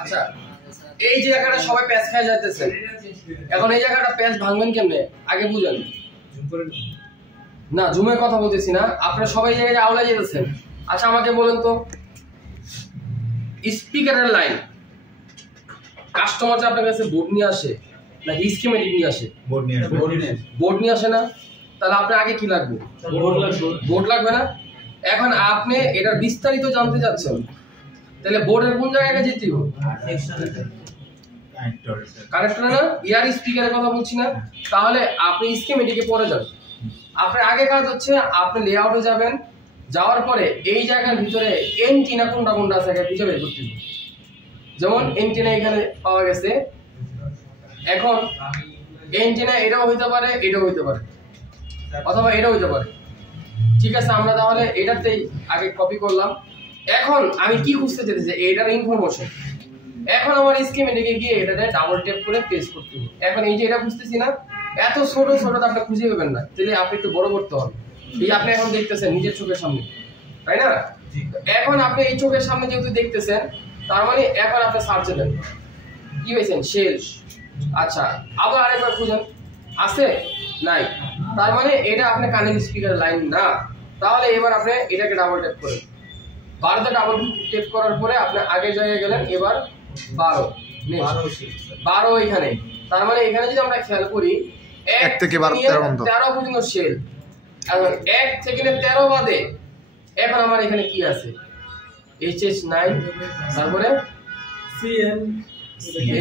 আচ্ছা, এই জায়গাটা সবাই প্যাচ খায় যাইতেছে, এখন এই জায়গাটা প্যাচ ভাঙবেন কেমনে আগে বুঝেন। না জুমের কথা বলতেছি না, আপনারা সবাই এই জায়গায় আওলাই যেতেছেন। আচ্ছা আমাকে বলেন তো, স্পিকারের লাইন কাস্টমার যে আপনার কাছে বোর্ড নিয়ে আসে না স্কিমেটিক নিয়ে আসে? বোর্ড নিয়ে আসে না? তাহলে আপনার আগে কি লাগবে? বোর্ড লাগবে না? এখন আপনি এটার বিস্তারিত জানতে চাচ্ছেন, তাহলে বোর্ডের কোন জায়গায় যেতে হবে? কানেক্টর না, ইয়ার স্পিকারের কথা বলছি না। তাহলে আপনি স্কিমেটিকে পরে যান। আপনার আগে কাজ হচ্ছে আপনি লেআউটে যাবেন, যাওয়ার পরে এই জায়গার ভিতরে এন্টিনা কোনটা কোনটা আছে খুঁজে বের করতে হবে। যেমন এন্টিনা এখানে পাওয়া গেছে, এখন এন্টিনা এটাও হইতে পারে, এটাও হইতে পারে, অথবা এটাও হইতে পারে। ঠিক আছে, আমরা তাহলে এটাতেই আগে কপি করলাম। এখন আমি কি খুঁজতে চাইতেছি? এটার ইনফরমেশন। এখন আমার স্কিমেটিকে গিয়ে এটাতে ডাবল ট্যাপ করে পেস্ট করতে হবে। এখন এই যে এটা বুঝতেছি না, এত ছোট ছোট আপনি খুঁজে পাবেন না, তাহলে আপনি একটু বড় করতে হবে। এই আপনি এখন দেখতেছেন নিজের চোখের সামনে, তাই না? এখন আপনি এই চোখের সামনে যেহেতু দেখতেছেন, তার মানে এখন আপনি সার্চে দেন, কি পেয়েছেন? শেলস। আচ্ছা, আবার আরেকবার খুঁজেন, আছে? নাই। তার মানে এটা আপনি কানের স্পিকার লাইন না। তাহলে এবার আপনি এটাকে ডাবল ট্যাপ করেন। 12তে ডাবল ট্যাপ করার পরে আপনি আগের জায়গায় গেলেন, এবার 12 এখানে। তার মানে এখানে যদি আমরা খেয়াল করি 1 থেকে 13 পর্যন্ত শেল। এখন 1 থেকে 13 বাদে এখন আমার এখানে কি আছে? HS9, তারপরে CN,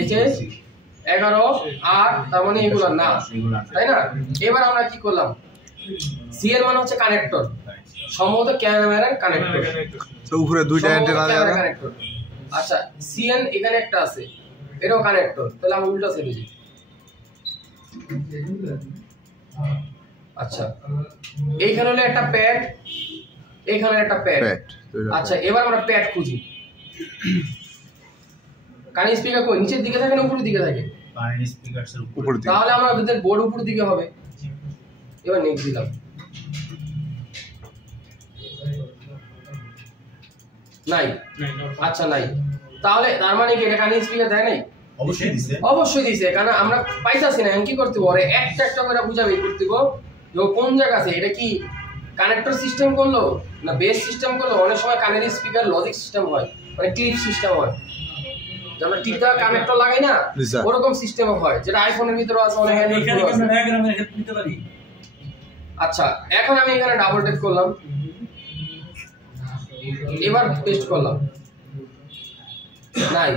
HS 11, 8, তার মানে এগুলা না, তাই না? এবার আমরা কি করলাম? CN মানে হচ্ছে কানেক্টর, সম্ভবত ক্যামেরার কানেক্টর, তো উপরে দুইটা অ্যান্টেনা আছে কানেক্টর। আচ্ছা, CN এখানে একটা আছে, এটাও কানেক্টর। তাহলে আমরা উল্টা সাইডে যাই। আচ্ছা, এইখানে হলো একটা প্যাড, এইখানে একটা প্যাড। আচ্ছা, এবার আমরা প্যাড খুঁজি। কানে স্পিকার কই নিচের দিকে থাকে না উপরের দিকে থাকে? কানে স্পিকার এর উপরের দিকে। তাহলে আমরা আমাদের বোর্ড উপরের দিকে হবে। এবার নেক্সট দিলাম। নাই। আচ্ছা নাই। তাহলে তার মানে কি এটা কানে স্পিকার দেয় নাই? অবশ্যই দিছে। অবশ্যই দিছে, কারণ আমরা পাইতাছি না। কি করতে হবে? একটা একটা করে বুঝা বের করতে হবে যে কোন জায়গা আছে। এটা কি কানেক্টর সিস্টেম করলো না বেস সিস্টেম করলো? অনেক সময় কানের স্পিকার লজিক সিস্টেম হয়, মানে ক্লিপ সিস্টেম হয়, আমরা টিপটা কানেক্টর লাগাই না, ওরকম সিস্টেম হয়, যেটা আইফোনের ভিতরে আছে। অনেক এখানে আমরা ডায়াগ্রামে হেল্প নিতে পারি। আচ্ছা, এখন আমি এখানে ডাবল ট্যাপ করলাম, এবার পেস্ট করলাম। নাই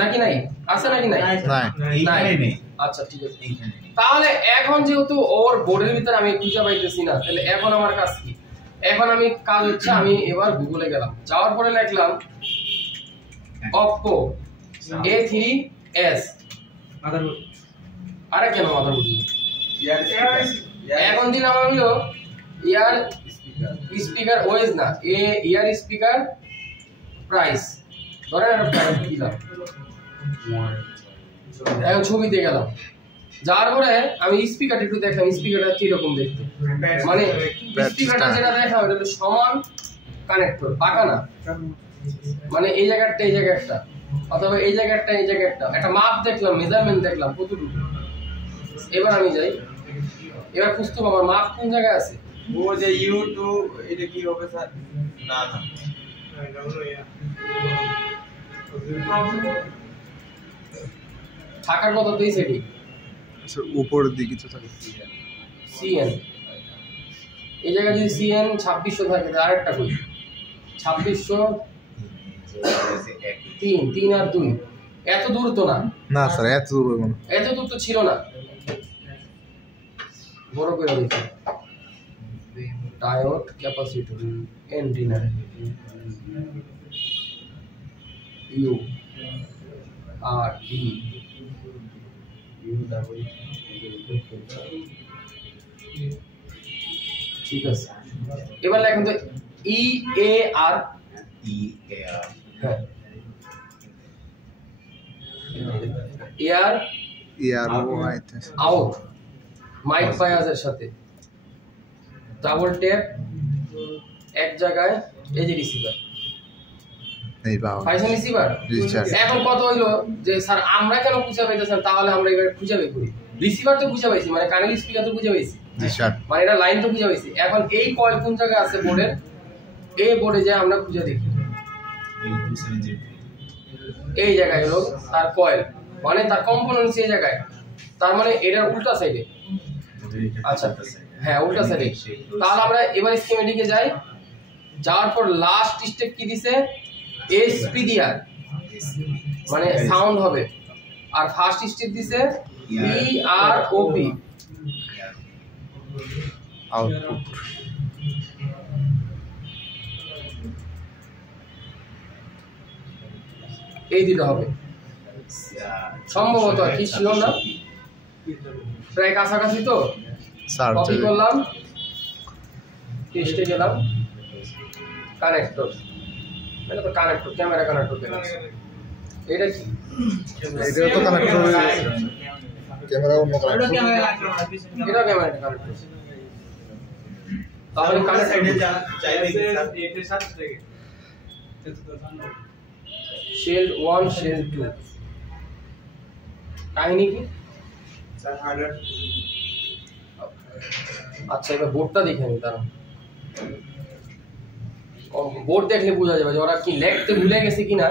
নাকি নাই? আছে নাকি নাই? নাই। আচ্ছা ঠিক আছে। তাহলে এখন যেহেতু ওর বোর্ডের ভিতরে আমি খুঁজে পাইতেছি না, তাহলে এখন আমার কাজ কি? এখন আমি কাজ হচ্ছে আমি এবার গুগলে গেলাম, যাওয়ার পরে লিখলাম Oppo A3s। আরে কেন মাদারবোর্ড? এখন দিলাম আমি হলো ইয়ার স্পিকার ওএস না, ইয়ার স্পিকার প্রাইস, ধরেন একটা প্রাইস দিলাম। এখন ছবি দিয়ে গেলাম, যার পরে আমি স্পিকারটা একটু দেখলাম স্পিকারটা কিরকম দেখতে। মানে স্পিকারটা যেটা দেখা ওটা হলো সমান কানেক্টর, বাঁকা না। মানে এই জায়গাটা এই জায়গা একটা, অথবা এই জায়গাটা এই জায়গা একটা মাপ দেখলাম, মেজারমেন্ট দেখলাম কতটুকু। এবার আমি যাই, এবার খুঁজতে আমার মাপ কোন জায়গায় আছে। ও যে ইউটিউব এটা কি হবে স্যার? না না, থাকার কথা তো এই সেটি উপরের দিকে তো থাকে CN। এই জায়গায় যদি CN 2600 থাকে, আরেকটা কই 2603 আর 2, এত দূর তো না। না স্যার, এত দূর হবে না, এত দূর তো ছিল না। বড় করে দিচ্ছি, diode capacitor antenna U R D ঠিক আছে। এবার লেখেন তো EAR। হ্যাঁ, এয়ার আউট মাইক বায়াসের সাথে ডাবল ট্যাপ এক জায়গায়, এই যে রিসিভার এই পাওয়া পাইছেন রিসিভার? রিচার্জ এখন কত হইলো যে স্যার আমরা কেন খুঁজে পাইতেছেন, তাহলে আমরা এবার খুঁজে বের করি। রিসিভার তো খুঁজে পাইছি, মানে কানেক্ট স্পিকার তো খুঁজে পাইছি, রিচার্জ মানে এটা লাইন তো খুঁজে পাইছি। এখন এই কয়েল কোন জায়গায় আছে বোর্ডের, এই বোর্ডে যে আমরা খুঁজে দেখি এই জায়গায় হলো তার কয়েল, মানে তার কম্পোনেন্টস এই জায়গায়, তার মানে এটার উল্টা সাইডে। আচ্ছা হ্যাঁ উল্টা সাইডে। তাহলে আমরা এবার স্কিমেটিকে যাই, যাওয়ার পর লাস্ট স্টেপ কি দিছে, এসপিডিআর মানে সাউন্ড হবে, আর ফার্স্ট স্টেপ দিছে ইআরওপি আউটপুট। এই দুটো হবে সম্ভবত, কি ছিল না প্রায় কাছাকাছি তো। সার্চ কপি করলাম, টেস্টে গেলাম, কানেক্টর, এটা তো কানেক্টর, ক্যামেরা কানেক্টর দিলাম। এটা কি? এটা তো কানেক্টর, ক্যামেরা অন্য কানেক্টর, এটা ক্যামেরা কানেক্টর। তাহলে কানেক্টর শেল 1 শেল 2 কাহিনী কি? আচ্ছা এবার বোর্ডটা দেখে নি তারা, বোর্ড দেখলে বোঝা যাবে যে ওরা কি লিখতে ভুলে গেছে কিনা।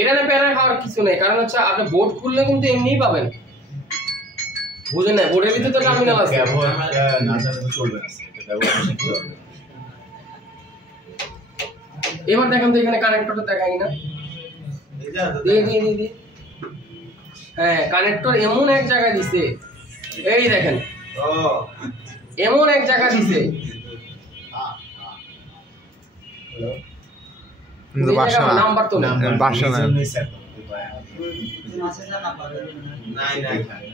এটা না প্যারা খাওয়ার কিছু নেই, কারণ হচ্ছে আপনি বোর্ড খুললে কিন্তু এমনিই পাবেন, বুঝেন না? বোর্ডের ভিতরে তো টার্মিনাল আছে। এবার দেখেন তো এখানে কানেক্টরটা দেখাই না, দিয়ে হ্যাঁ কানেক্টর এমন এক জায়গায় দিছে, এই দেখেন এমন এক জায়গা দিছে, কিন্তু বাসা না, নাম্বার তো না, বাসা না,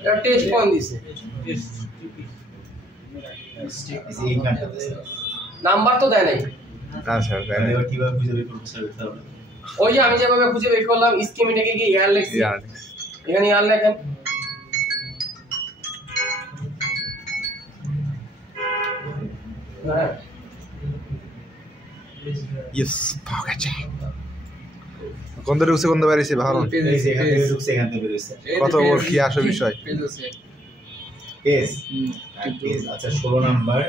এটা টেস্ট পয়েন্ট দিছে, নাম্বার তো দেয় নাই। আচ্ছা কিভাবে খুঁজে বের করবো স্যার? ওই যে আমি যেভাবে খুঁজে বের করলাম, স্কিমেটিকে কি ইয়ার লিখছি, এখানে ইয়ার লেখেন, হ্যাঁ ইয়েস পাওয়া গেছে। কোন দিকে ঢুকছে কোন দিকে বেরিয়েছে ভালো, এই যে এখান থেকে ঢুকছে, এখান থেকে বের হইছে। কত ওর কি আসে বিষয়। পেজ আচ্ছা 16 নাম্বার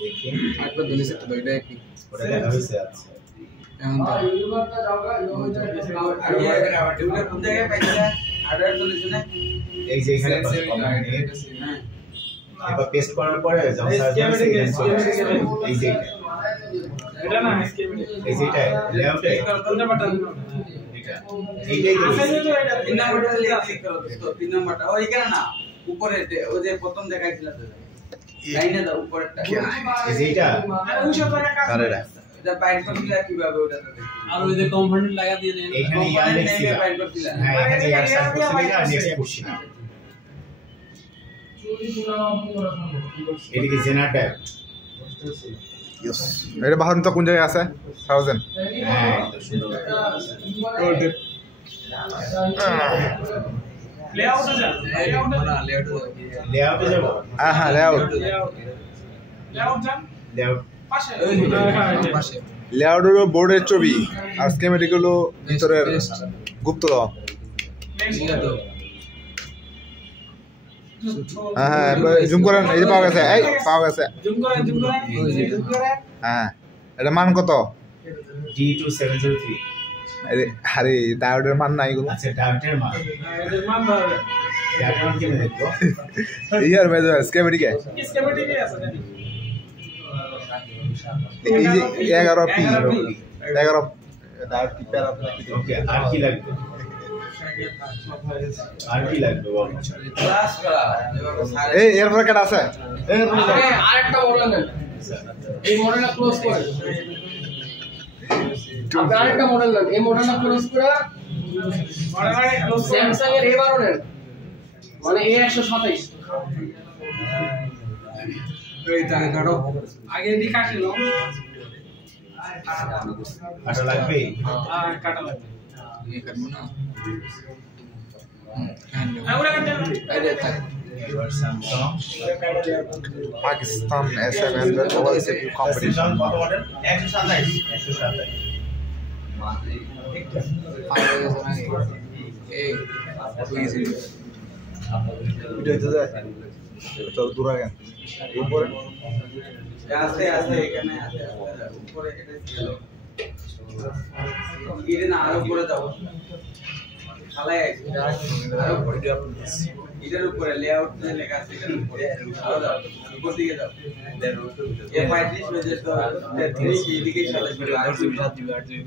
দেখি, একবার দুই সেট তো এটা কি ওটা দেখা হইছে। আচ্ছা এখন তো এগুলো কোন জায়গায় পাইছিলা? হার্ডওয়্যার সলিউশনে এই যে এখানে এবার পেস্ট করার পরে যখন সার্চ করছি এই যে এটা না এই যে এটা লেআউটে কোনটা বাটন এটা এইটাই আসলে তো তো এটা 3 নাম্বারটা ক্লিক করো তো 3 নাম্বারটা ওইখানে না, উপরে ওই যে প্রথম দেখাইছিল তো লাইনে দাও উপরেরটা, এই যে এটা আরে ওই সব জায়গা কাজ আরে এটা বাইর করছিলা কিভাবে ওটাতে দেখি, আর ওই যে কম্পোনেন্ট লাগা দিয়ে দেন, এখানে ইয়ার লিখছি, বাইর করছিলা। হ্যাঁ এখানে ইয়ার সার্চ করছি আর নেক্সট করছি না। এদিকে জেনারেটর, ইয়েস এটা বাহার তো কোন জায়গায় আছে 1000 হ্যাঁ সুন্দর লেআউটে যান, লেআউটে যাব। হ্যাঁ লেআউট লেআউট যান লেআউট পাশে পাশে লেআউট হলো বোর্ডের ছবি, আর স্কিমেটিক হলো ভিতরের গুপ্ত দেওয়া। এটা তো হ্যাঁ জুম করেন, এই যে পাওয়া গেছে, এই পাওয়া গেছে। জুম করেন জুম করেন হ্যাঁ এটা মান কত? D2703। আরে ডায়োডের মান নাই এগুলো, আচ্ছা ডাক্তারের মান, এর মান ধরে ডাক্তারের মান কেমনে দেখবো? ইয়ার মেজর স্কিমেটিকে স্কেমেটিকে আছে জানি, এই যে 11 পি 11 ডায়োড কি প্যারা ওকে আর কি লাগবে? আর কি লাগবে বল? ক্লাস করা এভাবে সারে এই এরপরে কেটা আছে, এই আপনি আরেকটা মডেল নেন, এই মডেলটা ক্লোজ করেন, আপনি আরেকটা মডেল নেন, এই মডেলটা ক্লোজ করে মানে ক্লোজ স্যামসাং এর A12 নেন, মানে A127। এই তাই কাটো আগে এদিকে আসলো আটা লাগবে? আর কাটা লাগবে, এই কাটবো না ওরা কাটতে এই দে থাক Pakistan SM100 Oval CPU competition. Video itu dah. Betul dura kan. Upor. আস্তে আস্তে এখানে আছে উপরে এটা ছিল এটা না আরো উপরে যাও খালায় আরো উপরে এটার উপরে লেআউট যে লেখা আছে এটার উপরে আরো যাও উপর দিকে যাও এই 35 হয়ে যেত 3 এদিকে চলে যাবে 8 GB 7 GB 8 GB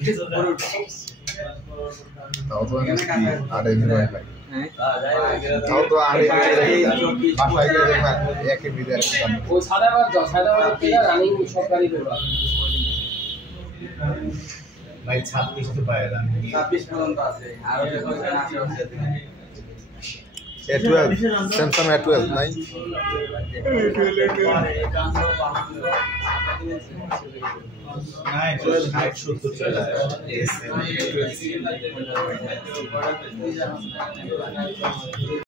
Tahu tu এখানে কাছে ada yang lain lagi. Tahu tu ada yang bahasa yang lain. Ek video kan. ও সাদাবাদ যাও সাদাবাদ থেকে রানিং সরকারি করবা ভাই 26 তো পায়রা 26 পর্যন্ত আছে আর দেখো এখানে আছে A12 Samsung A12 নাই না এটা 60 70 চলে আসে